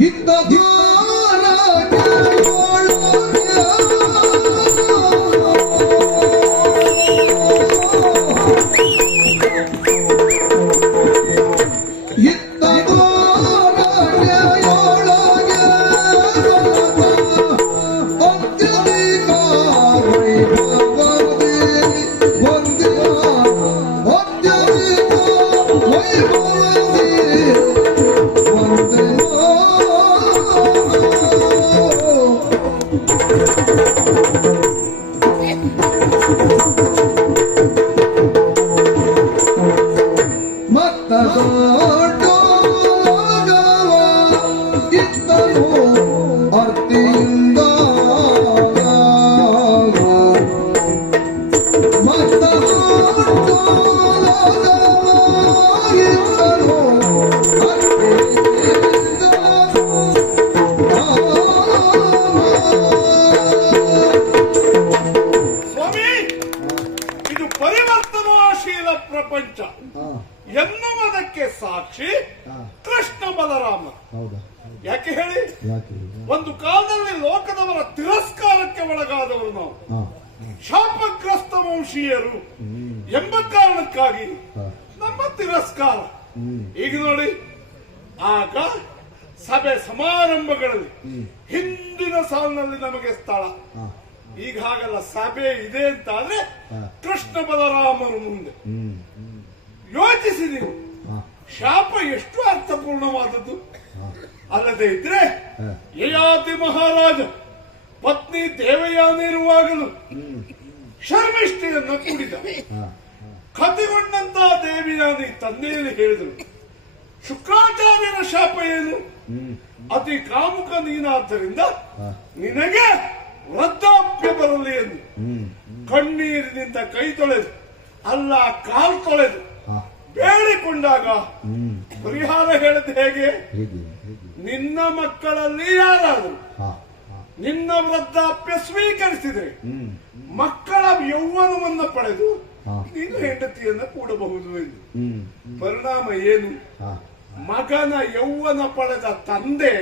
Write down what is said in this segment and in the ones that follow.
ಮತ್ತ ಶಾಪ ಎಷ್ಟು ಅರ್ಥಪೂರ್ಣವಾದದ್ದು? ಅಲ್ಲದೆ ಇದ್ರೆ. ಯಯಾತಿ ಮಹಾರಾಜ ಪತ್ನಿ ದೇವಯಾನಿರುವಾಗಲೂ ಶರ್ಮಿಷ್ಠೆಯನ್ನು ಕೂಡಿದ. ಕತಿಗೊಂಡಂತಹ ದೇವಿಯಾನಿ ತಂದೆಯಲ್ಲಿ ಹೇಳಿದರು. ಶುಕ್ರಾಚಾರ್ಯರ ಶಾಪ ಏನು? ಅತಿ ಕಾಮುಕ ನೀನಾದ್ದರಿಂದ ನಿನಗೆ ವೃದ್ಧಾಪ್ಯ ಬರಲಿ ಎಂದು. ಕಣ್ಣೀರಿನಿಂದ ಕೈ ತೊಳೆದು ಅಲ್ಲ ಕಾಲು ತೊಳೆದು ಬೇಡಿಕೊಂಡಾಗ ಪರಿಹಾರ ಹೇಳಿದ ಹೇಗೆ? ನಿನ್ನ ಮಕ್ಕಳಲ್ಲಿ ಯಾರಾದರು ನಿನ್ನ ವೃದ್ಧಾಪ್ಯ ಸ್ವೀಕರಿಸಿದ್ರೆ ಮಕ್ಕಳ ಯೌವನವನ್ನ ಪಡೆದು ನಿನ್ನ ನೀನು ಹೆಂಡತಿಯನ್ನ ಕೂಡಬಹುದು ಎಂದು. ಪರಿಣಾಮ ಏನು? ಮಗನ ಯೌವನ ಪಡೆದ ತಂದೆ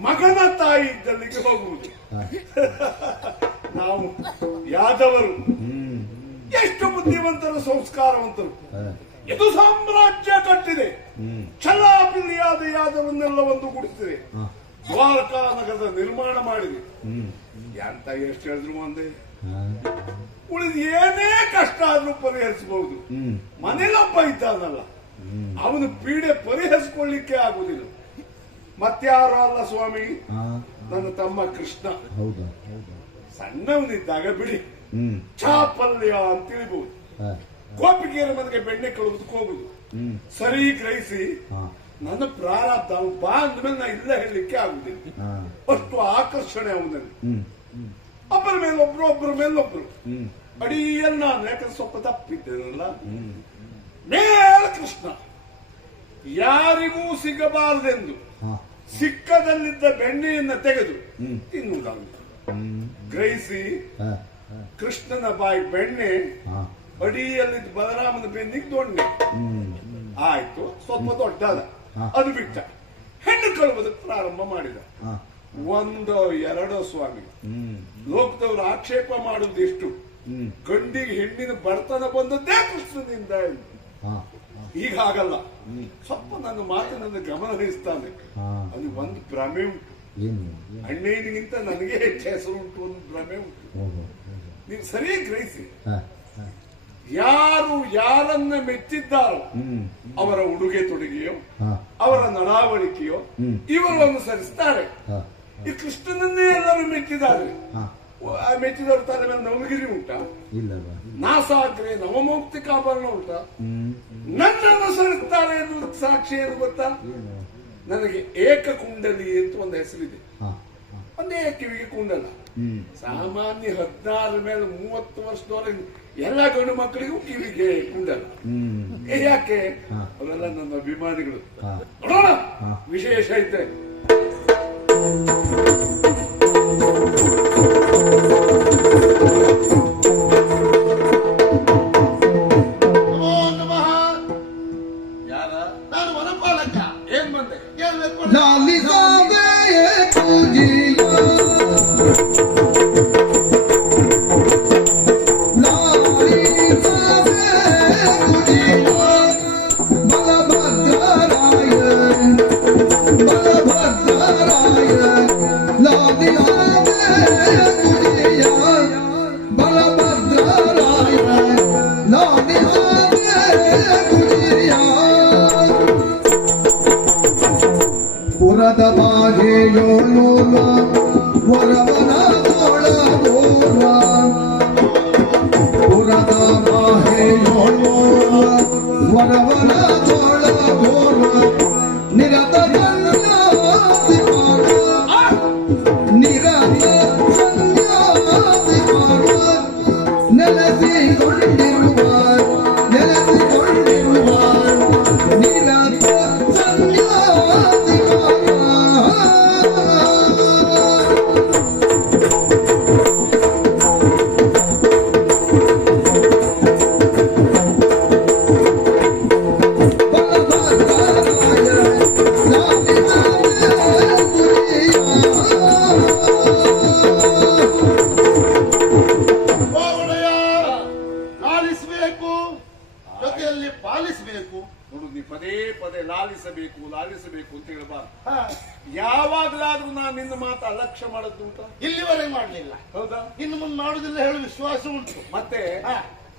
ಮಗನ ತಾಯಿ ಇದ್ದಲ್ಲಿಗೆ ಹೋಗುವುದು. ನಾವು ಯಾದವರು. ಎಷ್ಟು ಬುದ್ಧಿವಂತರು ಸಂಸ್ಕಾರವಂತರು. ಇದು ಸಾಮ್ರಾಜ್ಯ ಕಟ್ಟಿದೆ. ಛಲಾಪಿಲಿಯಾದ ಒಂದು ಗುಡಿಸಿದೆ. ದ್ವಾರಕಾ ನಗರದ ನಿರ್ಮಾಣ ಮಾಡಿದೆ. ಎಂತ ಎಷ್ಟು ಹೇಳಿದ್ರು ಒಂದೇ? ಉಳಿದ ಏನೇ ಕಷ್ಟ ಆದ್ರೂ ಪರಿಹರಿಸಬಹುದು. ಮನೆಲಪ್ಪ ಮನೇಲೊಬ್ಬ ಇದ್ದಾನಲ್ಲ. ಅವನು ಪೀಡೆ ಪರಿಹರಿಸಿಕೊಳ್ಳಿಕ್ಕೆ ಆಗುದಿಲ್ಲ. ಮತ್ಯಾರು ಅಲ್ಲ ಸ್ವಾಮಿ? ನನ್ನ ತಮ್ಮ ಕೃಷ್ಣ. ಸಣ್ಣವನಿದ್ದಾಗ ಬಿಡಿ. ಚಾಪಲ್ಯ ಅಂತ ತಿಳಿಬಹುದು. ಗೋಪಿಗೆಯರ ಮನೆಗೆ ಬೆಣ್ಣೆ ಕಳುವುದಕ್ಕೆ ಹೋಗುದು. ಸರಿ ಗ್ರಹಿಸಿ ನನ್ನ ಪ್ರಾರಬ್ಧ ಅವನು ಬಾ ಅಂದ್ಮೇಲೆ ನಾ ಇಲ್ಲ ಹೇಳಲಿಕ್ಕೆ ಆಗುದಿಲ್ಲ. ಅಷ್ಟು ಆಕರ್ಷಣೆ ಅವನಲ್ಲಿ. ಒಬ್ಬರ ಮೇಲೆ ಒಬ್ರು ಒಬ್ಬರ ಮೇಲೆ ಒಬ್ರು. ಅಡಿಯಲ್ಲಿ ನಾನು ಯಾಕಂದ್ರೆ ಸ್ವಲ್ಪ ತಪ್ಪಿದ್ದೇನಲ್ಲ? ಮೇಲ್ ಕೃಷ್ಣ. ಯಾರಿಗೂ ಸಿಗಬಾರದೆಂದು ಸಿಕ್ಕದಲ್ಲಿದ್ದ ಬೆಣ್ಣೆಯನ್ನ ತೆಗೆದು ತಿನ್ನುವುದಾಗುತ್ತೆ ಗ್ರಹಿಸಿ ಕೃಷ್ಣನ ಬಾಯಿ ಬೆಣ್ಣೆ ಹಾ ಅಡಿಯಲ್ಲಿದ್ದ ಬಲರಾಮನ ಬೆನ್ನಿಗೆ ದೊಣ್ಣೆ ಆಯ್ತು ಸ್ವಲ್ಪ ದೊಡ್ಡದ. ಅದು ಬಿಟ್ಟ. ಹೆಣ್ಣು ಕಳುವುದಕ್ಕೆ ಪ್ರಾರಂಭ ಮಾಡಿದ. ಒಂದು ಎರಡು ಸ್ವಾಮಿ. ಲೋಕದವರು ಆಕ್ಷೇಪ ಮಾಡುವುದು ಎಷ್ಟು? ಹ್ಮ್. ಗಂಡಿಗೆ ಹೆಣ್ಣಿನ ಬಡತನ ಬಂದದ್ದೇ ಕೃಷ್ಣನಿಂದ. ಈಗ ಆಗಲ್ಲ ಸ್ವಲ್ಪ ನನ್ನ ಮಾತಿನಲ್ಲಿ ಗಮನ ಹರಿಸ್ತಾನೆ. ಅಲ್ಲಿ ಅದು ಒಂದು ಭ್ರಮೆ ಉಂಟು. ಏನು? ನನಗೆ ಹೆಚ್ಚು ಹೆಸರು ಉಂಟು ಒಂದು ಭ್ರಮೆ ಉಂಟು. ನೀವು ಸರಿ ಗ್ರಹಿಸಿ. ಯಾರು ಯಾರನ್ನ ಮೆಚ್ಚಿದ್ದಾರೋ ಅವರ ಉಡುಗೆ ತೊಡುಗೆಯೋ ಅವರ ನಡಾವಳಿಕೆಯೋ. ಇವರು ಅನುಸರಿಸ್ತಾರೆ. ಈ ಕೃಷ್ಣನನ್ನೇ ಎಲ್ಲರೂ ಮೆಚ್ಚಿದ್ದಾರೆ. ಮೆಚ್ಚಿದವರು ತಲೆ ಮೇಲೆ ನವಗಿರಿ ಉಂಟ? ನಾಸಾಗ್ರೆ ನವಮೌಕ್ತಿಕ ಆಭರಣ ಉಂಟ? ನನ್ನ ಅನುಸರಿಸ್ತಾರೆ ಎನ್ನುವುದಕ್ಕೆ ಸಾಕ್ಷಿ ಏನು ಗೊತ್ತಾ? ನನಗೆ ಏಕ ಕುಂಡಲಿ ಅಂತ ಒಂದು ಹೆಸರಿದೆ. ಒಂದೇ ಕಿವಿಗೆ ಕುಂಡಲ. ಸಾಮಾನ್ಯ ಹದಿನಾರು ಮೇಲೆ ಮೂವತ್ತು ವರ್ಷದವರೆಗೆ ಎಲ್ಲ ಗಂಡು ಮಕ್ಕಳಿಗೂ ಕಿವಿಗೆ ಕುಂಡಲ ಏ, ಯಾಕೆ? ಅವರೆಲ್ಲ ಅವೆಲ್ಲ ನನ್ನ ಅಭಿಮಾನಿಗಳು. ನೋಡೋಣ. ವಿಶೇಷ ಐತೆ ಯಾರ? ನಾನು ವನಪಾಲಕ. ಏನ್ ಬಂದೆ?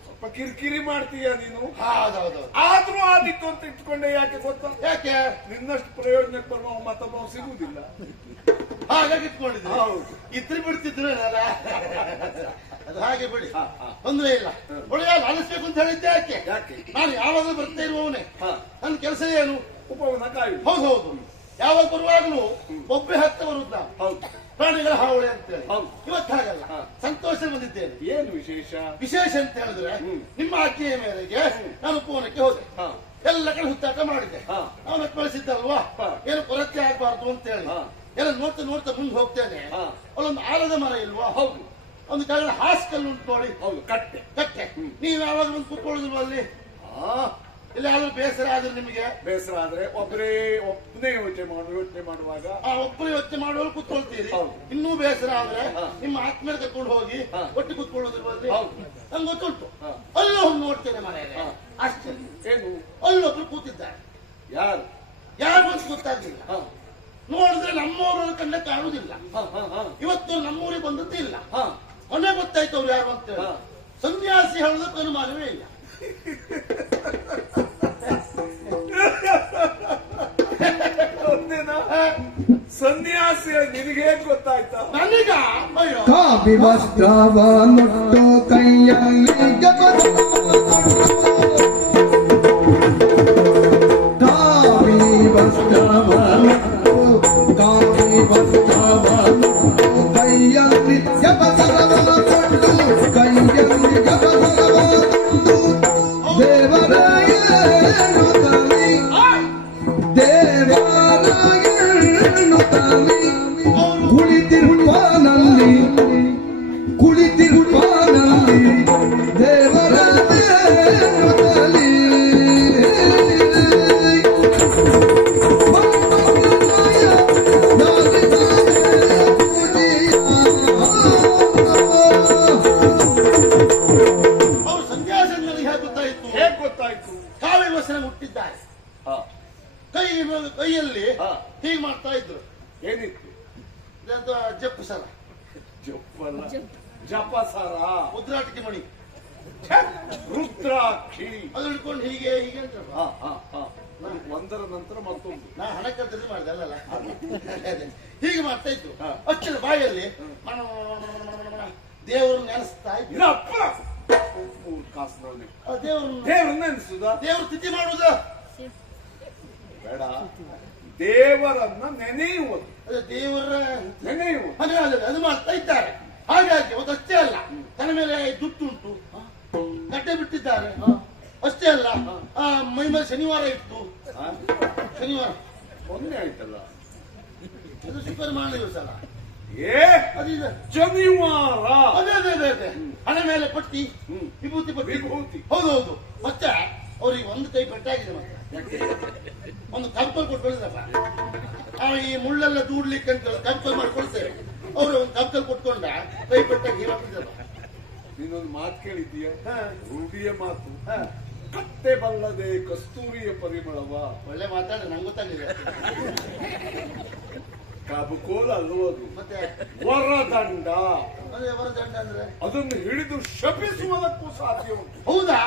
ಸ್ವಲ್ಪ ಕಿರಿಕಿರಿ ಮಾಡ್ತೀಯ ನೀನು? ಹೌದೌದು. ಆದ್ರೂ ಆದಿತ್ತು ಅಂತ ಇಟ್ಕೊಂಡೆ ಯಾಕೆ ಗೊತ್ತಾ? ಯಾಕೆ? ನಿನ್ನಷ್ಟು ಪ್ರಯೋಜನಕ್ಕೆ ಬರುವ ಮತ್ತೊಬ್ಬ ಸಿಗುವುದಿಲ್ಲ. ಹಾಗಾಗಿ ಇಟ್ಕೊಂಡಿದ್ದೆ. ಹೌದು. ಇದ್ರೆ ಬಿಡ್ತಿದ್ರು ಅದು ಹಾಗೆ ಬಿಡಿ. ತೊಂದ್ರೆ ಇಲ್ಲ. ಒಳ್ಳೆಯ ಅನಿಸ್ಬೇಕು ಅಂತ ಹೇಳಿದ್ದೆ ಯಾಕೆ? ನಾನು ಯಾವಾಗಲೂ ಬರ್ತಾ ಇರುವವನೇ. ನನ್ನ ಕೆಲಸ ಏನು? ಉಪವನ ಕಾಯಿ ಹೌದು ಹೌದು. ಯಾವಾಗ ಬರುವಾಗಲೂ ಒಬ್ಬೆ ಹತ್ತ ಬರುದು ನಾವು. ಹೌದು. ಪ್ರಾಣಿಗಳ ಹಾವಳಿ ಅಂತೇಳಿ. ಹೇಳಿ ಇವತ್ತು ಹಾಗಲ್ಲ. ಹಾ. ಸಂತೋಷ ಬಂದಿದ್ದೇನೆ. ಏನು ವಿಶೇಷ? ವಿಶೇಷ ಅಂತ ಹೇಳಿದ್ರೆ ಹ್ಮ್. ನಿಮ್ಮ ಆಜ್ಞೆಯ ಮೇರೆಗೆ ನಾನು ಪೂನಕ್ಕೆ ಹೋದೆ. ಹಾ. ಎಲ್ಲ ಕಡೆ ಹುತ್ತಾಟ ಮಾಡಿದೆ. ಹಾ. ಅವನ ಕಳಿಸಿದ್ದಲ್ವಾ? ಹಾ. ಏನು ಕೊರತೆ ಆಗ್ಬಾರ್ದು ಅಂತ ಹೇಳಿ ಹಾ. ಎಲ್ಲ ನೋಡ್ತಾ ನೋಡ್ತಾ ಮುಂದೆ ಹೋಗ್ತೇನೆ. ಹಾ. ಅಲ್ಲೊಂದು ಆಲದ ಮರ ಇಲ್ವಾ? ಹೌದು. ಒಂದು ಕೆಳಗಡೆ ಹಾಸ್ಕಲ್ ಉಂಟು ನೋಡಿ. ಹೌದು ಕಟ್ಟೆ. ಕಟ್ಟೆ. ನೀವು ಯಾವಾಗ ಬಂದು ಕೂತ್ಕೊಳ್ಳೋದಿಲ್ವ ಅಲ್ಲಿ? ಆ ಇಲ್ಲಿ ಬೇಸರ ಆದ್ರೆ ನಿಮಗೆ ಬೇಸರ ಆದ್ರೆ ಒಬ್ಬರೇ ಒಬ್ಬನೇ ಯೋಚನೆ ಮಾಡು ಯೋಚನೆ ಮಾಡುವಾಗ ಆ ಒಬ್ಬರು ಯೋಚನೆ ಮಾಡುವಾಗ ಕೂತ್ಕೊಳ್ತೀರಿ ಹೌದು. ಇನ್ನೂ ಬೇಸರ ಆದ್ರೆ. ನಿಮ್ಮ ಆತ್ಮೀಯ ಕರ್ಕೊಂಡು ಹೋಗಿ. ಒಟ್ಟು ಕೂತ್ಕೊಳ್ಳೋದಿಲ್ವ ಬಗ್ಗೆ. ನಂಗೆ ಗೊತ್ತುಂಟು. ಅಲ್ಲೂ ಒಂದು ನೋಡ್ತೇನೆ ಮನೆಯಲ್ಲಿ. ಅಷ್ಟೇ ಏನು ಅಲ್ಲೊಬ್ರು ಕೂತಿದ್ದಾರೆ ಯಾರು ಯಾರು ಅಂತ ಗೊತ್ತಾಗ್ಲಿಲ್ಲ ಹಾ ನೋಡಿದ್ರೆ ನಮ್ಮವರು ಕಂಡ ಹಾ ಇವತ್ತು ನಮ್ಮೂರಿಗೆ ಬಂದದ್ದು ಇಲ್ಲ ಹಾ ಮೊನ್ನೆ ಗೊತ್ತಾಯ್ತು ಅವ್ರು ಯಾರು ಅಂತ. ಸನ್ಯಾಸಿ ಹೇಳೋದಕ್ಕೆ ಅನುಮಾನವೇ ಇಲ್ಲ? ಸನ್ಯಾಸಿ ನಿನಗೆ ಗೊತ್ತಾಯ್ತಾ ನನಗ ಕಾಬಿ ವಸ್ತ್ರವ ನುಟ್ಟು ಕೈಯಲ್ಲಿ ಮುದ್ರಾಟಿಕೆ ಮಣಿ. ರುದ್ರಾಕ್ಷಿ. ಅದು ಹಿಡ್ಕೊಂಡು ಹೀಗೆ ಹೀಗೆ ಅಂತ. ಹಾ ಹಾ ಹಾ. ಒಂದರ ನಂತರ ಮತ್ತೊಂದು. ನಾ ಹಣ ಕಲ್ತಿದ್ದು ಮಾಡಿದೆ ಅಲ್ಲಲ್ಲ? ಹೀಗೆ ಮಾಡ್ತಾ ಇತ್ತು ಬಾಯಲ್ಲಿ ಅಚ್ಚರ ಬಾಯಲ್ಲಿ ದೇವರು ನೆನೆಸ್ತಾ ಇದ್ರು. ಕಾಸಿನವನೇ ದೇವರು ದೇವ್ರನ್ನ ನೆನೆಸುದ? ದೇವರು ತಿಥಿ ಮಾಡುವುದ ಬೇಡ. ದೇವರನ್ನ ನೆನೆಯುವುದು. ಅದೇ ದೇವರ ನೆನೆಯುವುದು. ಅದೇ ಅದೇ ಅದು ಮಾಡ್ತಾ ಇದ್ದಾರೆ. ಹಾಗಾಗಿ ಅದಷ್ಟೇ ಅಲ್ಲ ತನ್ನ ಮೇಲೆ ದುಡ್ಡುಂಟು ಗಡ್ಡೆ ಬಿಟ್ಟಿದ್ದಾರೆ. ಅಷ್ಟೇ ಅಲ್ಲ ಆ ಮೈ ಮೇಲೆ ಶನಿವಾರ ಇತ್ತು. ಶನಿವಾರ. ಮೊನ್ನೆ ಆಯ್ತಲ್ಲ? ಅದು ಶುಕ್ರ ಮಾಡಿ ಸಲ. ಏ ಅದಿದೆ ಶನಿವಾರ? ಅದೇ ಅದೇ ಅದೇ ಅದೇ. ಹಣ ಮೇಲೆ ಪಟ್ಟಿ. ವಿಭೂತಿ ಪಟ್ಟಿ. ವಿಭೂತಿ. ಹೌದು ಹೌದು. ಮತ್ತೆ ಅವ್ರಿಗೆ ಒಂದು ಕೈ ಪೆಟ್ಟಾಗಿದೆ ಮತ್ತೆ? ಒಂದು ಕಂಪಲ್ ಕೊಟ್ಟು ಆ ಈ ಮುಳ್ಳೆಲ್ಲ ದೂಡ್ಲಿಕ್ಕೆ ಅಂತ ಕಂಪಲ್ ಮಾಡ್ಕೊಳ್ತೇವೆ ಅವರು ಕಂಪಲ್ ಕೊಟ್ಕೊಂಡ ಕೈ ಹೀರಾಕ್ತಿದ್ದಪ್ಪ. ನೀನೊಂದು ಮಾತು ಕೇಳಿದ್ದೀಯ. ರೂಢಿಯ ಮಾತು. ಕತ್ತೆ ಬಲ್ಲದೆ ಕಸ್ತೂರಿಯ ಪರಿಮಳವ. ಒಳ್ಳೆ ಮಾತಾಡ ನಂಗೆ ಗೊತ್ತಾಗಿದೆ ಕಾಬುಕೋಲ ಮತ್ತೆ? ವರದಂಡ. ಅದೇ ವರದಂಡ ಅಂದ್ರೆ? ಅದನ್ನು ಹಿಡಿದು ಶಪಿಸುವುದಕ್ಕೂ ಸಾಧ್ಯ ಉಂಟು. ಹೌದಾ?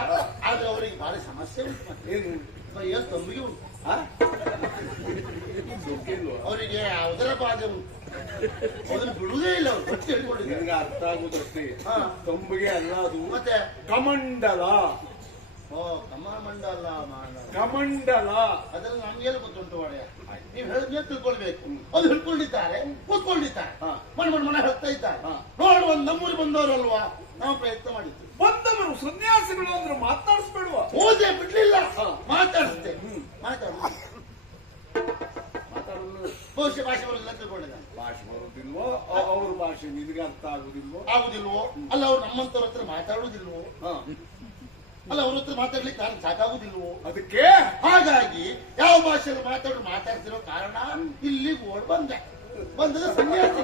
ಆದ್ರೆ ಅವರಿಗೆ ಬಾರಿ ಸಮಸ್ಯೆ ಉಂಟು ಮತ್ತೆ. ಏನು? ಏನ್ ತಂಬಿಗೆ ಉಂಟು. ಅವರಿಗೆ ಅದರ ಬಾಧೆ ಉಂಟು. ಬಿಡುವುದೇ ಇಲ್ಲ ನಿನಗೆ ಅರ್ಥ ಆಗುದಷ್ಟೇ. ತಂಬಿಗೆ ಅಲ್ಲ ಅದು ಮತ್ತೆ? ಕಮಂಡಲ. ಓ ಕಮಮಂಡಲ ಮಾಡ. ಕಮಂಡಲ. ಅದೆಲ್ಲ ನಮ್ಗೆಲ್ಲ ಗೊತ್ತುಂಟು ಒಡೆಯ ನೀವು ಹೇಳಿದ್ಮೇಲೆ ತಿಳ್ಕೊಳ್ಬೇಕು. ಅದು ಹಿಡ್ಕೊಂಡಿದ್ದಾರೆ ಕೂತ್ಕೊಂಡಿದ್ದಾರೆ. ಮನೆ ಮನೆ ಮನೆ ಹೇಳ್ತಾ ಇದ್ದಾರೆ. ನೋಡು ಒಂದು ನಮ್ಮೂರಿಗೆ ಬಂದವರಲ್ವಾ? ನಾವು ಪ್ರಯತ್ನ ಮಾಡಿದ್ವಿ. ಬಂದವರು ಸನ್ಯಾಸಿಗಳು ಅಂದ್ರೆ ಮಾತನಾಡಿಸ್ಬೇಡುವ ಓದೇ ಬಿಡ್ಲಿಲ್ಲ. ಹಾ. ಭಾಷೆ ನಿನಗೆ ಅರ್ಥ ಆಗುದಿಲ್ವೋ? ಆಗುದಿಲ್ವೋ? ಅಲ್ಲ ಅವ್ರು ನಮ್ಮಂತವ್ರ ಹತ್ರ ಮಾತಾಡುದಿಲ್ವೋ ಹಾ. ಅಲ್ಲ ಅವ್ರ ಹತ್ರ ಮಾತಾಡ್ಲಿಕ್ಕೆ ನಾನು ಸಾಕಾಗುದಿಲ್ವೋ? ಅದಕ್ಕೆ? ಹಾಗಾಗಿ ಯಾವ ಭಾಷೆಯಲ್ಲಿ ಮಾತಾಡಿ ಮಾತಾಡ್ತಿರೋ ಕಾರಣ ಇಲ್ಲಿ ಓಡ್ ಬಂದೆ. ಬಂದ ಸನ್ಯಾಸಿ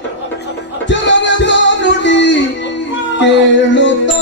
ಕೇಳುತ್ತಾ?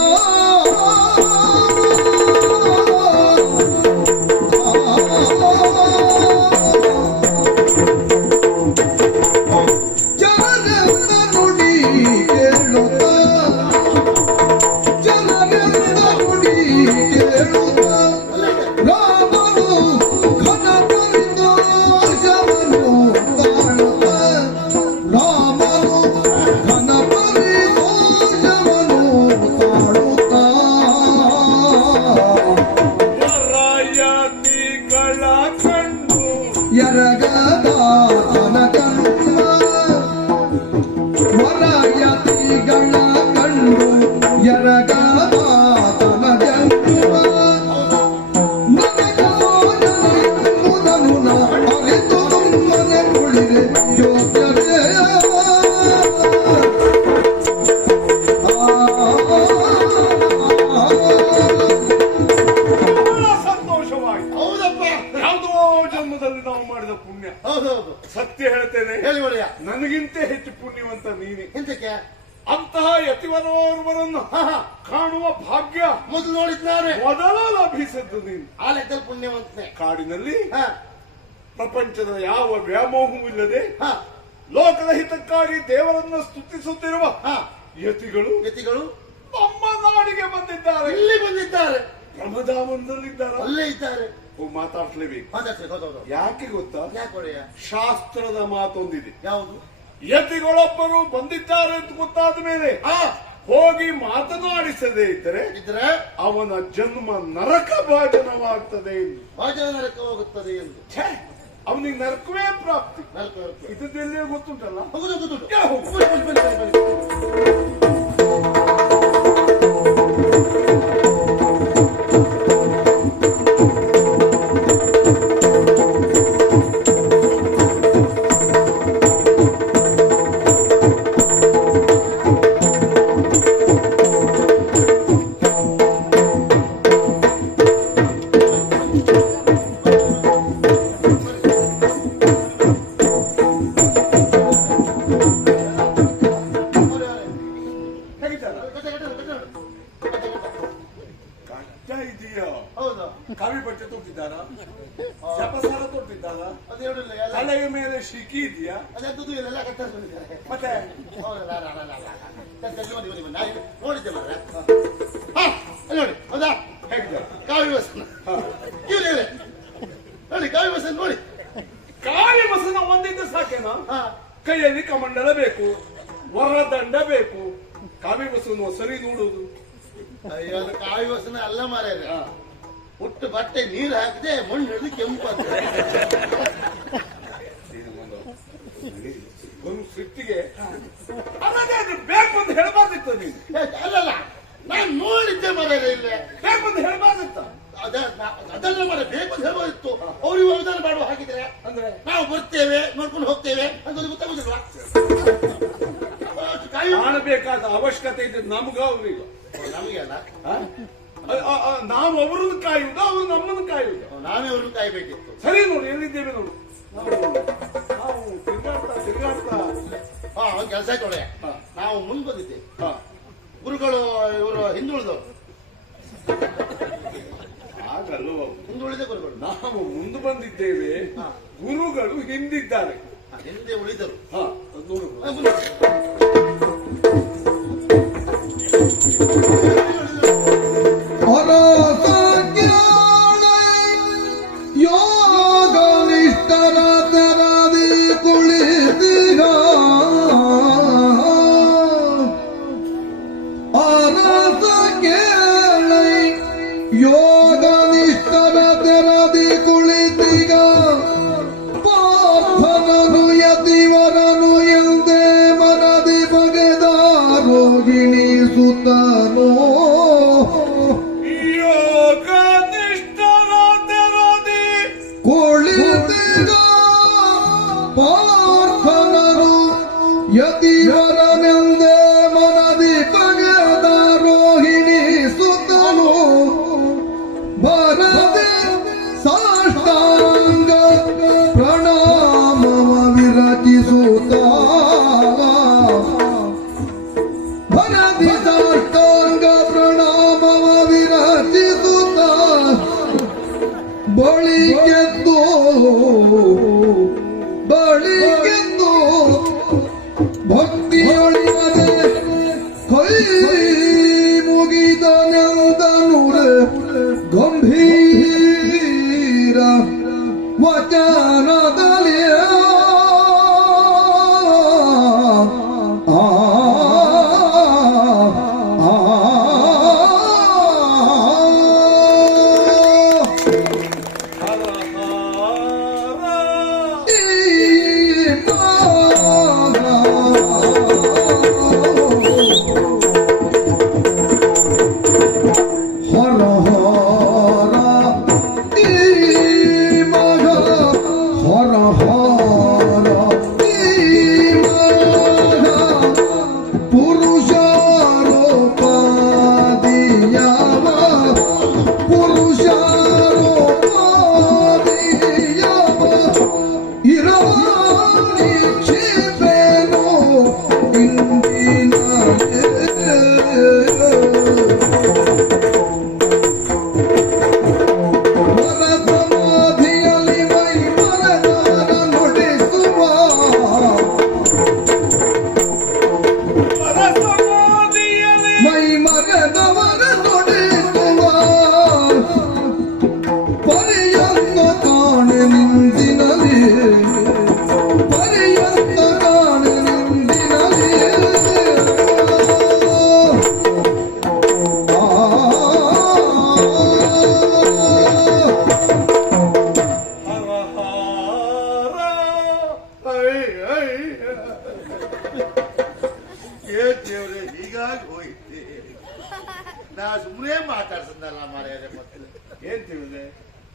ನಾವು ಮಾಡಿದ ಪುಣ್ಯ. ಹೌದೌದು. ಸತ್ಯ ಹೇಳ್ತೇನೆ. ಹೇಳಿ ಒಡೆಯ ನನಗಿಂತ ಹೆಚ್ಚು ಪುಣ್ಯವಂತ ನೀನೆ. ಎಂತಕ್ಕೆ? ಅಂತಹ ಯತಿವರವರನ್ನು ಕಾಣುವ ಭಾಗ್ಯ ಮೊದಲು ನೋಡಿದ್ದಾರೆ ಮೊದಲು ಲಭಿಸಿದ್ದು ನೀನು. ಆ ಲೆಕ್ಕದಲ್ಲಿ ಪುಣ್ಯವಂತನೆ. ಕಾಡಿನಲ್ಲಿ ಹ. ಪ್ರಪಂಚದ ಯಾವ ವ್ಯಾಮೋಹವೂ ಇಲ್ಲದೆ ಹ. ಲೋಕದ ಹಿತಕ್ಕಾಗಿ ದೇವರನ್ನು ಸ್ತುತಿಸುತ್ತಿರುವ ಯತಿಗಳು ಯತಿಗಳು ನಮ್ಮ ನಾಡಿಗೆ ಬಂದಿದ್ದಾರೆ. ಇಲ್ಲಿ ಬಂದಿದ್ದಾರೆ. ಪ್ರಮದಾಮಂದಲ್ಲಿದ್ದಾರೆ ಅಲ್ಲೇ ಇದ್ದಾರೆ. ಮಾತಾಡ್ಲೇಬೇಕು ಯಾಕೆ ಗೊತ್ತಾ? ಯಾಕೆ ಶಾಸ್ತ್ರದ ಮಾತೊಂದಿದೆ. ಯಾವುದು? ಯತಿಗಳೊಬ್ಬರು ಬಂದಿದ್ದಾರೆ ಅಂತ ಗೊತ್ತಾದ ಮೇಲೆ ಹೋಗಿ ಮಾತನಾಡಿಸದೇ ಇದ್ದರೆ ಇದ್ರೆ? ಅವನ ಜನ್ಮ ನರಕ ಭಾಜನವಾಗ್ತದೆ ಎಂದು. ಭಾಜನ ನರಕ ಹೋಗುತ್ತದೆ ಎಂದು. ಛೇ, ಅವನಿಗೆ ನರಕವೇ ಪ್ರಾಪ್ತಿ. ಇದ್ದಲ್ಲಿ ಗೊತ್ತುಂಟಲ್ಲ? ಹೋಗುದು ಹೋಗುದು ನೋಡಿದ್ದೆ ಮಾರ್ರೆ. ನಾವು ಅವರನ್ನು ಕಾಯುವುದು ಅವರು ನಮ್ಮನ್ನು ಕಾಯುವುದು. ನಾವೇ ಅವ್ರನ್ನ ಕಾಯ್ಬೇಕಿತ್ತು. ಸರಿ ನೋಡಿ ಎಲ್ಲಿದ್ದೇವೆ ನೋಡು? ನಾವು ನಾವು ತಿರುಗಾಡ್ತಾ ತಿರುಗಾಡ್ತಾ. ಹಾ ಕೆಲಸ ಆಯ್ತು ಒಳ್ಳೆಯ. ನಾವು ಮುಂದೆ ಬಂದಿದ್ದೇವೆ. ಹಾ, ಗುರುಗಳು ಇವರು ಹಿಂದುಳಿದವರು. ಆಗಲ್ಲೋ ಹಿಂದುಳಿದ ಗುರುಗಳು. ನಾವು ಮುಂದೆ ಬಂದಿದ್ದೇವೆ. ಗುರುಗಳು ಹಿಂದಿದ್ದಾರೆ. ಹಿಂದೆ ಉಳಿದರು. ಹಾ ಅದು ನೋಡು. ಭಕ್ತಿಯೊಳಿಯದೆ ಕೈ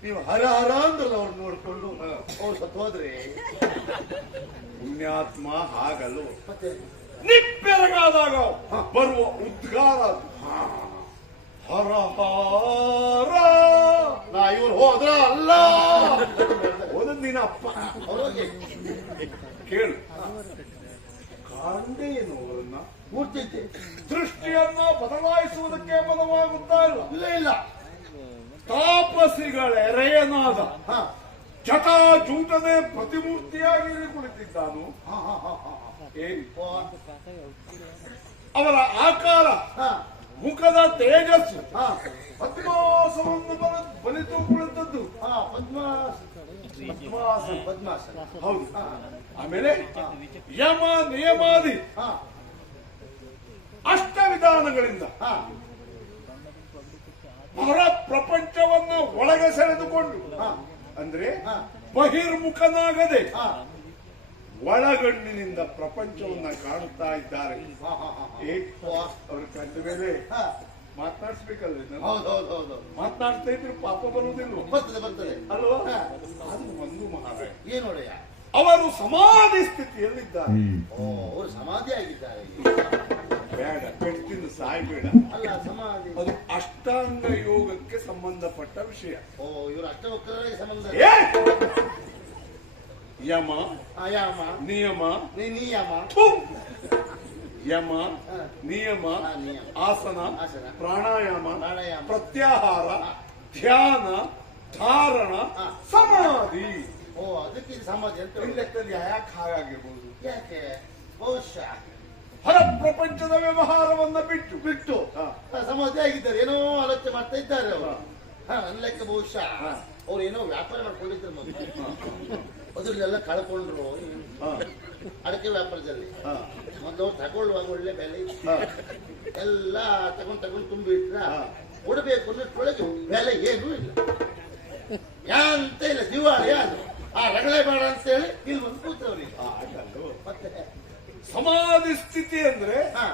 ನೀವು ಹರ ಹರ ಅಂದ್ರಲ್ಲ ಅವ್ರು ನೋಡ್ಕೊಂಡು. ಅವ್ರು ಸತ್ವಾದ್ರಿ ಪುಣ್ಯಾತ್ಮ ಹಾಗಲ್ಲ. ನಿಪ್ಪೆರಗಾದಾಗ ಬರುವ ಉದ್ಗಾರ. ಹರ ಹರ. ನಾ ಇವ್ರು ಹೋದ್ರ ಅಲ್ಲ. ಒಂದೊಂದು ದಿನ ಅಪ್ಪ ಕೇಳು. ಕಾಂಡೆ ಅವರನ್ನ ಮೂರ್ತಿ ದೃಷ್ಟಿಯನ್ನ ಬದಲಾಯಿಸುವುದಕ್ಕೆ ಬದಲಾಗುತ್ತಾ ಇಲ್ಲ. ಇಲ್ಲ ಇಲ್ಲ. ತಾಪಸಿಗಳ ಎರೆಯನಾದ ಹಾ. ಜಟಾಜೂಟನೆ ಪ್ರತಿಮೂರ್ತಿಯಾಗಿ ಕುಳಿತಿದ್ದಾನು. ಅವರ ಆಕಾರ ಮುಖದ ತೇಜಸ್ಸು ಪದ್ಮಾಸವನ್ನು ಬಲಿತು ಕುಳಿತದ್ದು. ಹೌದು. ಆಮೇಲೆ ಯಮ ನಿಯಮಾದಿ ಹಾ. ಅಷ್ಟ ವಿಧಾನಗಳಿಂದ ಹಾ. ಹೊರ ಪ್ರಪಂಚವನ್ನ ಒಳಗೆ ಸೆಳೆದುಕೊಂಡು. ಹಾ. ಅಂದ್ರೆ ಹಾ. ಬಹಿರ್ಮುಖನಾಗದೆ ಹಾ. ಒಳಗಣ್ಣಿನಿಂದ ಪ್ರಪಂಚವನ್ನ ಕಾಣುತ್ತಾ ಇದ್ದಾರೆ. ಹಾ ಹಾ ಹಾ ಏ ಅವ್ರ ಕಂಡ ಮೇಲೆ ಹಾ. ಮಾತನಾಡಿಸ್ಬೇಕಲ್ರಿ ನಾನು ಹೌದು ಹೌದು ಹೌದು ಮಾತನಾಡ್ತಾ ಇದ್ರು ಪಾಪ ಬರುವುದಿಲ್ಲ ಬರ್ತದೆ ಬರ್ತದೆ. ಅಲ್ವಾ. ಅದು ಒಂದು ಮಹಾರಾಯ ಏನ್ ನೋಡಯ್ಯ ಅವರು ಸಮಾಧಿ ಸ್ಥಿತಿಯಲ್ಲಿದ್ದಾರೆ. ಓ ಅವರು ಸಮಾಧಿ ಆಗಿದ್ದಾರೆ. ಬೇಡ ಪೆಟ್ಟಿನ ಸಾಯ್ಬೇಡ ಅಲ್ಲ ಸಮಾಧಿ ಅದು ಅಷ್ಟಾಂಗ ಯೋಗಕ್ಕೆ ಸಂಬಂಧಪಟ್ಟ ವಿಷಯ ಓ ಇವರು ಅಷ್ಟವಕ್ರರಿಗೆ ಸಂಬಂಧ ಏ! ಯಮ ಆಯಾಮ ನಿಯಮ ನೀ- ನಿಯಮ ಥು! ಯಮ ಹಾ. ನಿಯಮ ಹಾ, ನಿಯಮ. ಆಸನ ಆಸನ. ಪ್ರಾಣಾಯಾಮ ಪ್ರಾಣಾಯಾಮ. ಪ್ರತ್ಯಾಹಾರ ಧ್ಯಾನ ಧಾರಣ ಹಾ. ಸಮಾಧಿ ಓ ಅದಕ್ಕೆ ಇದು ಸಮಾಧಿ ಅಂತ. ಲೆಕ್ಕದಲ್ಲಿ ಯಾಕೆ ಹಾಗಾಗಿರ್ಬೋದು ಯಾಕೆ ಬಹುಶಃ ಹೊರ ಪ್ರಪಂಚದ ವ್ಯವಹಾರವನ್ನ ಬಿಟ್ಟು ಬಿಟ್ಟು. ಸಮಾಧಿ ಆಗಿದ್ದಾರೆ ಏನೋ ಆಲೋಚನೆ ಮಾಡ್ತಾ ಇದ್ದಾರೆ ಅವರು. ಅನ್ಲೆಕ್ಕ ಬಹುಶಃ. ಅವ್ರು ಏನೋ ವ್ಯಾಪಾರ ಮಾಡ್ಕೊಂಡಿದ್ರು ಮೊದಲು. ಅದ್ರಲ್ಲೆಲ್ಲ ಕಳ್ಕೊಂಡ್ರು. ಅದಕ್ಕೆ ಅಡಕೆ ವ್ಯಾಪಾರದಲ್ಲಿ. ಮೊದಲು ಅವ್ರು ತಗೊಳ್ಳುವಾಗ ಒಳ್ಳೆ ಬೆಲೆ. ಎಲ್ಲ ತಗೊಂಡ್ ತಗೊಂಡ್ ತುಂಬಿ ಇಟ್ರ ಹಾ. ಕೊಡಬೇಕು ಅನ್ನೋಷ್ಟ್ರೊಳಗೆ ಬೆಲೆ ಏನೂ ಇಲ್ಲ. ಯಾಂತ ಇಲ್ಲ. ದಿವಾಳಿ ಅದು. ಆ ರಗಳೇ ಬೇಡ ಅಂತ ಹೇಳಿ ಇಲ್ಲಿ ಬಂದು ಕೂತವ್ರಿ? ಮತ್ತೆ ಸಮಾಧಿ ಸ್ಥಿತಿ ಅಂದ್ರೆ ಹಾ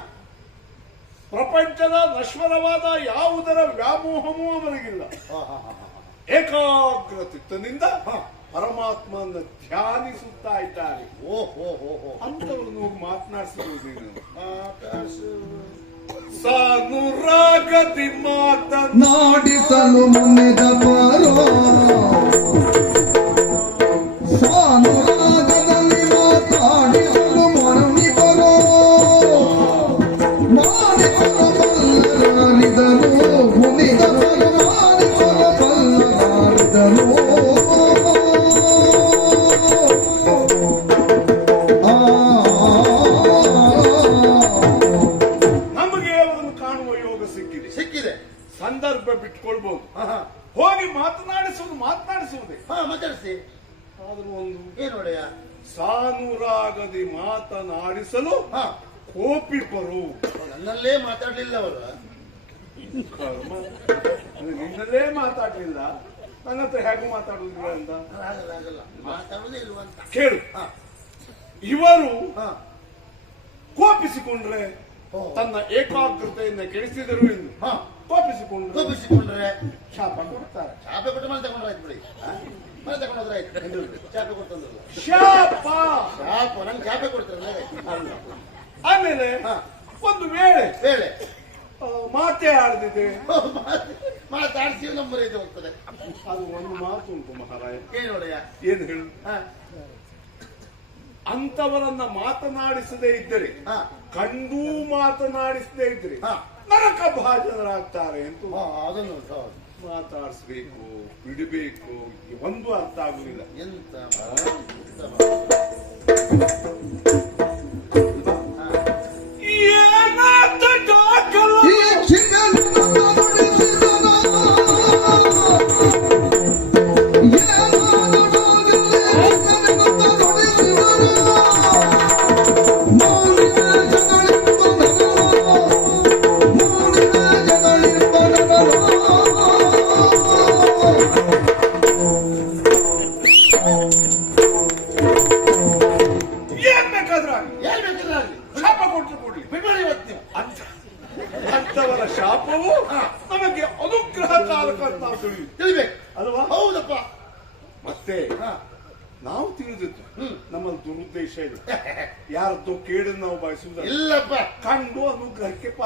ಪ್ರಪಂಚದ ನಶ್ವರವಾದ ಯಾವುದರ ವ್ಯಾಮೋಹವೂ ಅವರಿಗಿಲ್ಲ ಹಾ, ಹಾ, ಹಾ, ಹಾ. ಏಕಾಗ್ರ ಚಿತ್ತನಿಂದ ಹಾ. ಪರಮಾತ್ಮನ ಧ್ಯಾನಿಸುತ್ತಾ ಇದ್ದಾರೆ ಓಹೋ ಹೋ ಹೋ ಹೋ ಅಂತವರನ್ನು ಮಾತನಾಡಿಸಿದ್ರು ನೀನು ಮಾತಾಡ್ಸು. ಸಾನುರಾಗದಿ ಮಾತನ್ನ ಹಾ. ಕೋಪಿಪರು ನನ್ನಲ್ಲೇ ಮಾತಾಡ್ಲಿಲ್ಲ ಅವರು. ಕರ್ಮ. ನಿನ್ನಲ್ಲೇ ಮಾತಾಡ್ಲಿಲ್ಲ. ನನ್ನ ಹತ್ರ ಹೇಗೂ ಮಾತಾಡುದಿಲ್ಲ ಅಂತ? ಆಗಲ್ಲ ಆಗಲ್ಲ ಮಾತಾಡೋದೇ ಇಲ್ವಂತ ಕೇಳು. ಹಾ. ಇವರು ಹಾ. ಕೋಪಿಸಿಕೊಂಡ್ರೆ. ತನ್ನ ಏಕಾಗ್ರತೆಯಿಂದ ಕೆಡಿಸಿದರು ಎಂದು ಹಾ. ಕೋಪಿಸಿಕೊಂಡ್ರೆ. ಕೋಪಿಸಿಕೊಂಡ್ರೆ ಶಾಪ ಕೊಡ್ತಾರೆ. ಶಾಪ ಕೊಟ್ಟು ಮೇಲೆ ತಗೊಂಡ್ರೆ ಆಯ್ತು ಬಿಡಿ? ಮನೆ ಆಯ್ತು. ಚಾಪೆ ಕೊಡ್ತಂದ್ರಲ್ಲ ಶಾಪ! ಶಾಪ ನಂಗೆ ಚಾಪೆ ಕೊಡ್ತಾರಲ್ಲ ಅಲ್ಲ ಆಮೇಲೆ ಹಾ. ಒಂದು ವೇಳೆ ವೇಳೆ. ಆ, ಮಾತೇ ಆಡದಿದೆ ಮಾತಾಡ್ಸಿ ನಮ್ಮ ರೈತ ಹೋಗ್ತದೆ. ಅದು ಒಂದು ಮಾತು ಉಂಟು ಮಹಾರಾಯ. ಏನ್ ನೋಡಯ್ಯ? ಏನು ಹೇಳು? ಹಾ. ಅಂತವರನ್ನ ಮಾತನಾಡಿಸದೇ ಇದ್ದರೆ ಹಾ. ಕಂಡೂ ಮಾತನಾಡಿಸದೇ ಇದ್ರೆ ಹಾ. ನರಕ ಭಾಜನರಾಗ್ತಾರೆ ಅಂತ ಅದನ್ನು ಉಂಟು, ಹೌದು. ಮಾತಾಡಿಸ್ಬೇಕು ಬಿಡಬೇಕು ಒಂದು ಅರ್ಥ ಆಗುದಿಲ್ಲ. ಎಂತ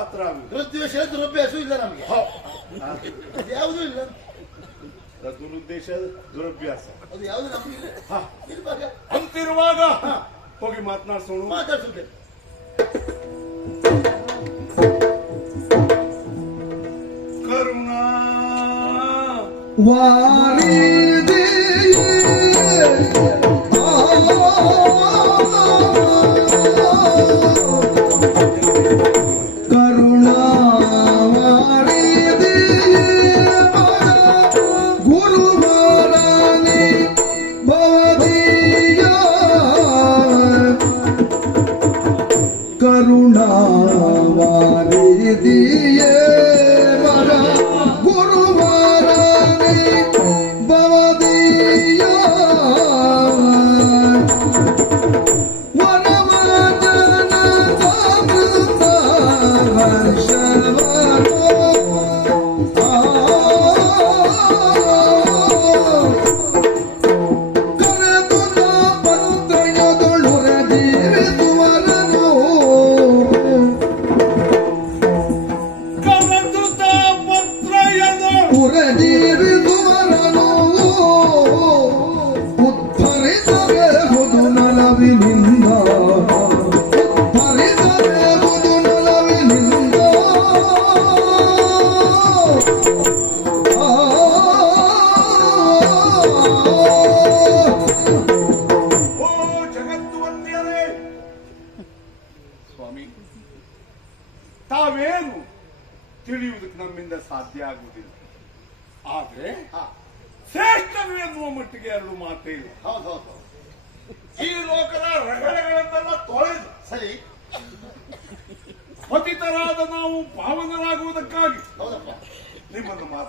ಅನುಗ್ರಹಕ್ಕೆ ಪಾತ್ರ ಆಗುವುದು ದುರುದ್ದೇಶ ದುರಭ್ಯಾಸ ಇಲ್ಲ ನಮಗೆ. ಅದು ಯಾವುದೂ ಇಲ್ಲ ದುರುದ್ದೇಶ ದುರಭ್ಯಾಸ. ಅದು ಯಾವುದು ನಮಗೆ ಇಲ್ಲ. ಹ. ಇರುವಾಗ ಅಂತಿರುವಾಗ ಹೋಗಿ ಮಾತನಾಡ್ಸೋಣ. ಮಾತಾಡ್ಸುತ್ತೆ ಕರುಣಾ. ವಾರಿದಿಯೇ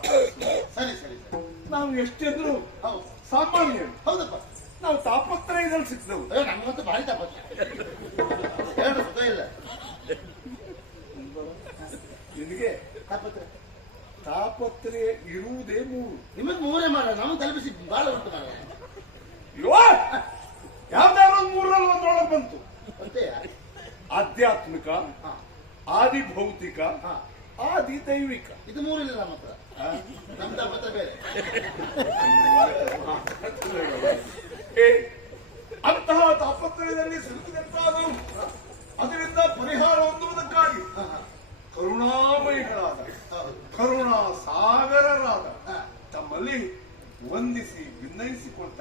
ಸರಿ ಸರಿ ಸರಿ. ನಾವು ಎಷ್ಟಿದ್ರು ಹೌದು. ಸಾಮಾನ್ಯರು ಹೌದಪ್ಪ. ನಾವು ತಾಪತ್ರಯದಲ್ಲಿ ಇದ್ರಲ್ಲಿ ಅಯ್ಯೋ ನಮಗಂತೂ ಭಾರಿ ತಾಪತ್ರ ಎರಡು ಸುಖ ಇಲ್ಲ. ನಿನಗೆ ತಾಪತ್ರ ತಾಪತ್ರಯ ಇರುವುದೇ ಮೂರು. ನಿಮಗೆ ಮೂರೇ ಮಾಡ ನಾವು ತಲುಪಿಸಿ ಬಹಳ ಉಂಟು ಮಾಡ ಅಯ್ಯೋ ಯಾವ್ದಾದ್ರು ಒಂದು ಮೂರಲ್ಲಿ ಒಂದೊಳಗೆ ಬಂತು. ಅಂತೆಯ? ಆಧ್ಯಾತ್ಮಿಕ ಹಾ. ಆದಿ ಭೌತಿಕ ಹಾ. ಆದಿ ದೈವಿಕ ಇದು ಮೂರಿಲ್ಲ ನಮ್ಮ ಹತ್ರ. ಅಂತಹ ತಾಪತ್ರಯದಲ್ಲಿ ಸಿಲುಕಿದಂತಾದವು ಅದರಿಂದ ಪರಿಹಾರ ಹೊಂದುವುದಕ್ಕಾಗಿ. ಕರುಣಾಮಯಿಗಳಾದ ಕರುಣಾ ಸಾಗರರಾದ ತಮ್ಮಲ್ಲಿ ವಂದಿಸಿ ಭಿನ್ನಯಿಸಿಕೊಳ್ತಾರೆ